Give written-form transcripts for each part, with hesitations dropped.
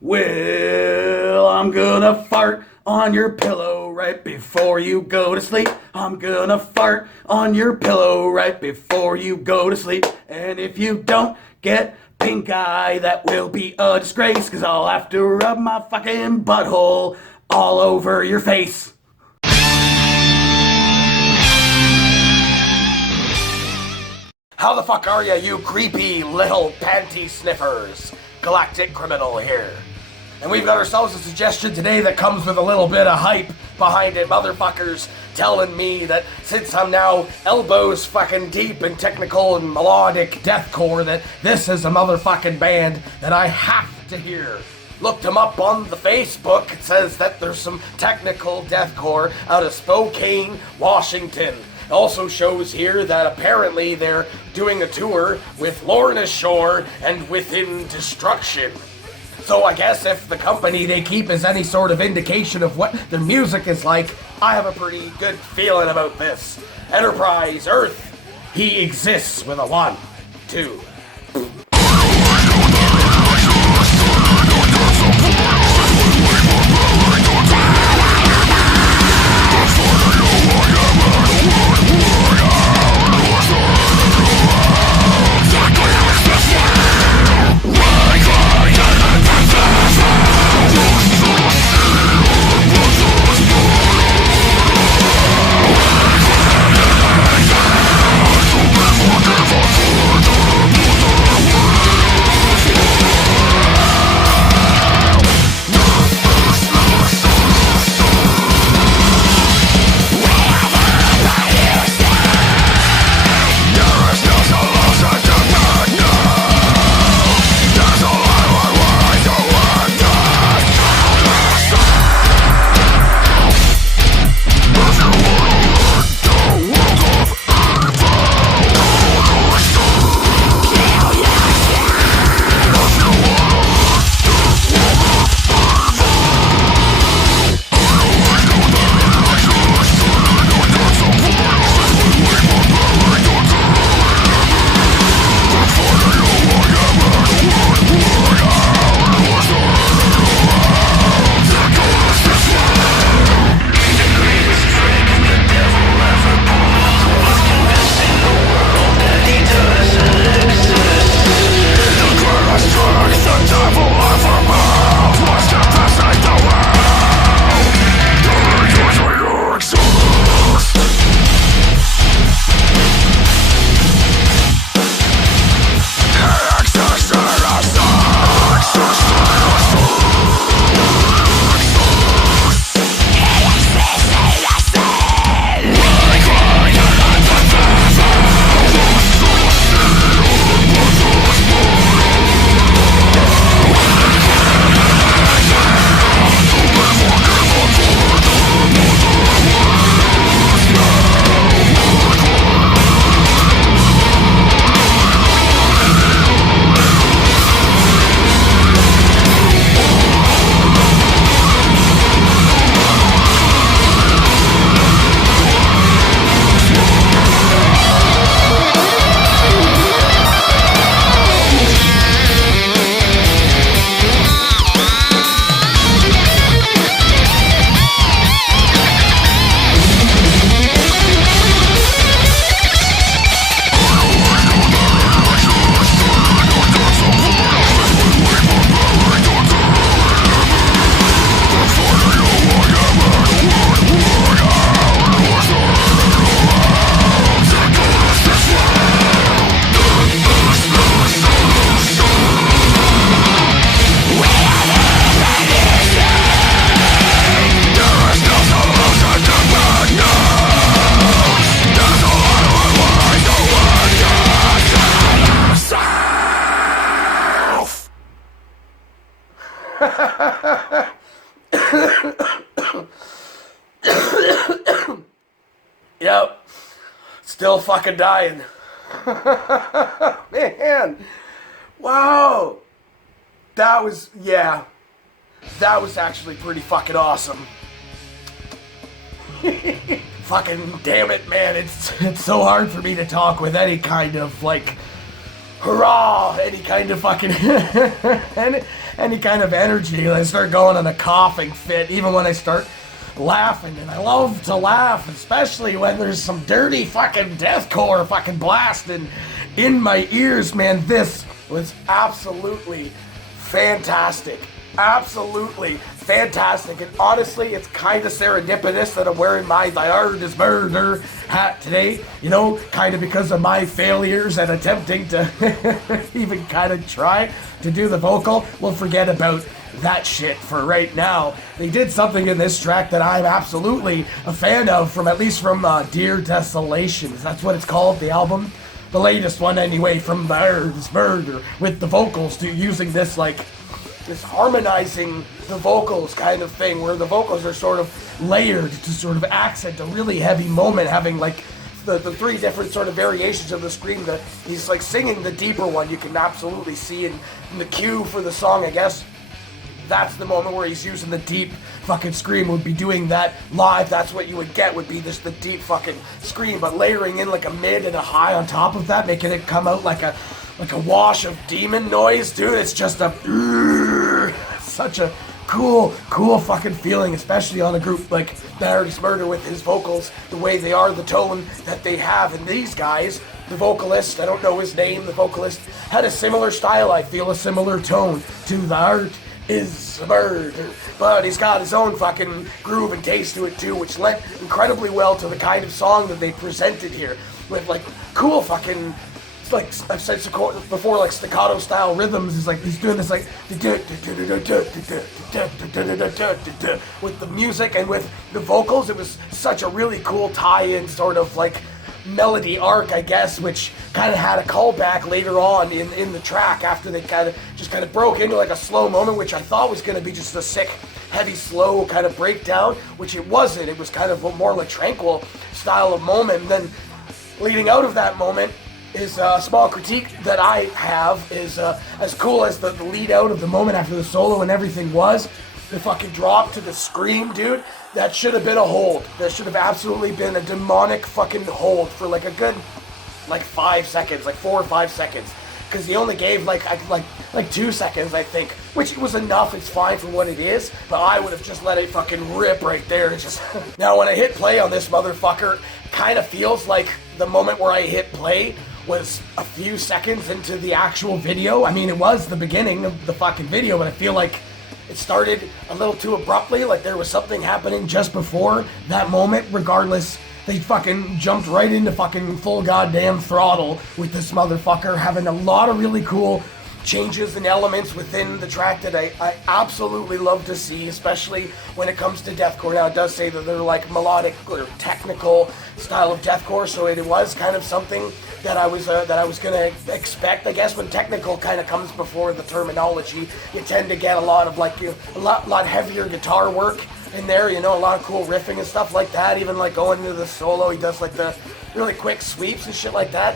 Well, I'm gonna fart on your pillow right before you go to sleep. I'm gonna fart on your pillow right before you go to sleep. And if you don't get pink eye, that will be a disgrace, 'cause I'll have to rub my fucking butthole all over your face. How the fuck are ya, you creepy little panty sniffers? Galactic Criminal here. And we've got ourselves a suggestion today that comes with a little bit of hype behind it. Motherfuckers telling me that since I'm now elbows fucking deep in technical and melodic deathcore, that this is a motherfucking band that I have to hear. Looked them up on the Facebook. It says that there's some technical deathcore out of Spokane, Washington. It also shows here that apparently they're doing a tour with Lorna Shore and Within Destruction. So I guess if the company they keep is any sort of indication of what their music is like, I have a pretty good feeling about this. Enterprise Earth, he exists with a 1, 2. Yep. Still fucking dying. Man. Wow. That was actually pretty fucking awesome. Fucking damn it, man. It's so hard for me to talk with any kind of, like, hurrah, any kind of fucking any kind of energy, and I start going on a coughing fit, even when I start laughing. And I love to laugh, especially when there's some dirty fucking deathcore fucking blasting in my ears, man. This was absolutely fantastic. Absolutely fantastic. And honestly, it's kind of serendipitous that I'm wearing my "The Art is Murder" hat today, you know, kind of because of my failures at attempting to even kind of try to do the vocal. We'll forget about that shit for right now. They did something in this track that I'm absolutely a fan of, from at least from Dear Desolations. That's what it's called, the album. The latest one anyway, from "The Art is Murder," with the vocals to using this like this harmonizing the vocals kind of thing, where the vocals are sort of layered to sort of accent a really heavy moment, having like the three different sort of variations of the scream. That he's like singing the deeper one, you can absolutely see in the cue for the song, I guess. That's the moment where he's using the deep fucking scream. Would be doing that live, that's what you would get, would be just the deep fucking scream, but layering in like a mid and a high on top of that, making it come out like a wash of demon noise, dude. It's just such a cool fucking feeling, especially on a group like The Art is Murder with his vocals, the way they are, the tone that they have. And these guys, the vocalist, I don't know his name, the vocalist, had a similar style, I feel, a similar tone to The Art is Murder, but he's got his own fucking groove and taste to it too, which lent incredibly well to the kind of song that they presented here, with like cool fucking, like I've said before, like staccato style rhythms. Is like he's doing this like with the music and with the vocals. It was such a really cool tie-in sort of like melody arc, I guess, which kind of had a callback later on in the track after they kind of broke into like a slow moment, which I thought was going to be just a sick, heavy, slow kind of breakdown, which it wasn't. It was kind of a more like tranquil style of moment. And then leading out of that moment is a small critique that I have, is as cool as the lead out of the moment after the solo and everything was, the fucking drop to the scream, dude, that should have been a hold. That should have absolutely been a demonic fucking hold for like a good, like 5 seconds, like 4 or 5 seconds. Because he only gave like 2 seconds, I think, which was enough. It's fine for what it is, but I would have just let it fucking rip right there. It's just now when I hit play on this motherfucker, kind of feels like the moment where I hit play was a few seconds into the actual video. I mean, it was the beginning of the fucking video, but I feel like it started a little too abruptly, like there was something happening just before that moment. Regardless, they fucking jumped right into fucking full goddamn throttle with this motherfucker, having a lot of really cool changes and elements within the track that I absolutely love to see, especially when it comes to deathcore. Now, it does say that they're like melodic or technical style of deathcore, so it was kind of something that I was gonna expect. I guess when technical kind of comes before the terminology, you tend to get a lot of like a lot heavier guitar work in there, you know, a lot of cool riffing and stuff like that. Even like going into the solo, he does like the really quick sweeps and shit like that,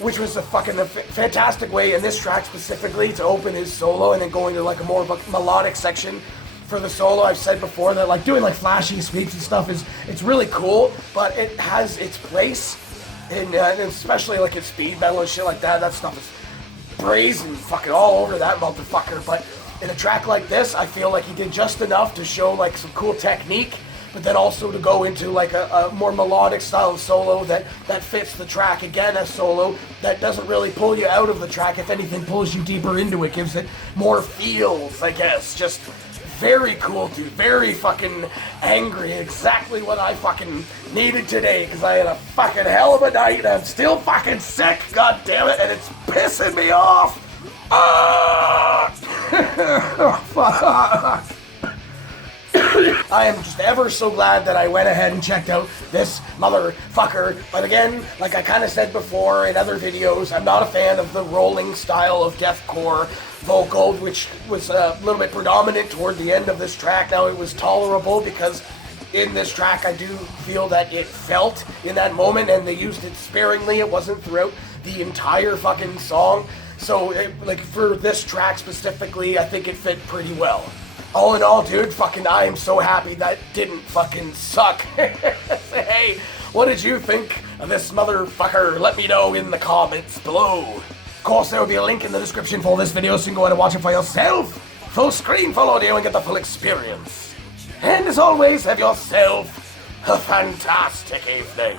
which was a fantastic way in this track specifically to open his solo and then going to like a more melodic section for the solo. I've said before that like doing like flashy sweeps and stuff it's really cool, but it has its place. And especially like in speed metal and shit like that, that stuff is brazen fucking all over that motherfucker. But in a track like this, I feel like he did just enough to show like some cool technique, but then also to go into like a more melodic style of solo that fits the track. Again, a solo that doesn't really pull you out of the track. If anything, pulls you deeper into it, gives it more feels, I guess. Just very cool, dude. Very fucking angry. Exactly what I fucking needed today, because I had a fucking hell of a night and I'm still fucking sick, god damn it, and it's pissing me off. I am just ever so glad that I went ahead and checked out this motherfucker. But again, like I kind of said before in other videos, I'm not a fan of the rolling style of deathcore vocal, which was a little bit predominant toward the end of this track. Now, it was tolerable because in this track I do feel that it felt in that moment, and they used it sparingly. It wasn't throughout the entire fucking song. So, like, for this track specifically, I think it fit pretty well. All in all, dude, fucking I am so happy that didn't fucking suck. Hey, what did you think of this motherfucker? Let me know in the comments below. Of course, there will be a link in the description for this video, so you can go ahead and watch it for yourself. full screen, full audio, and get the full experience. And as always, have yourself a fantastic evening.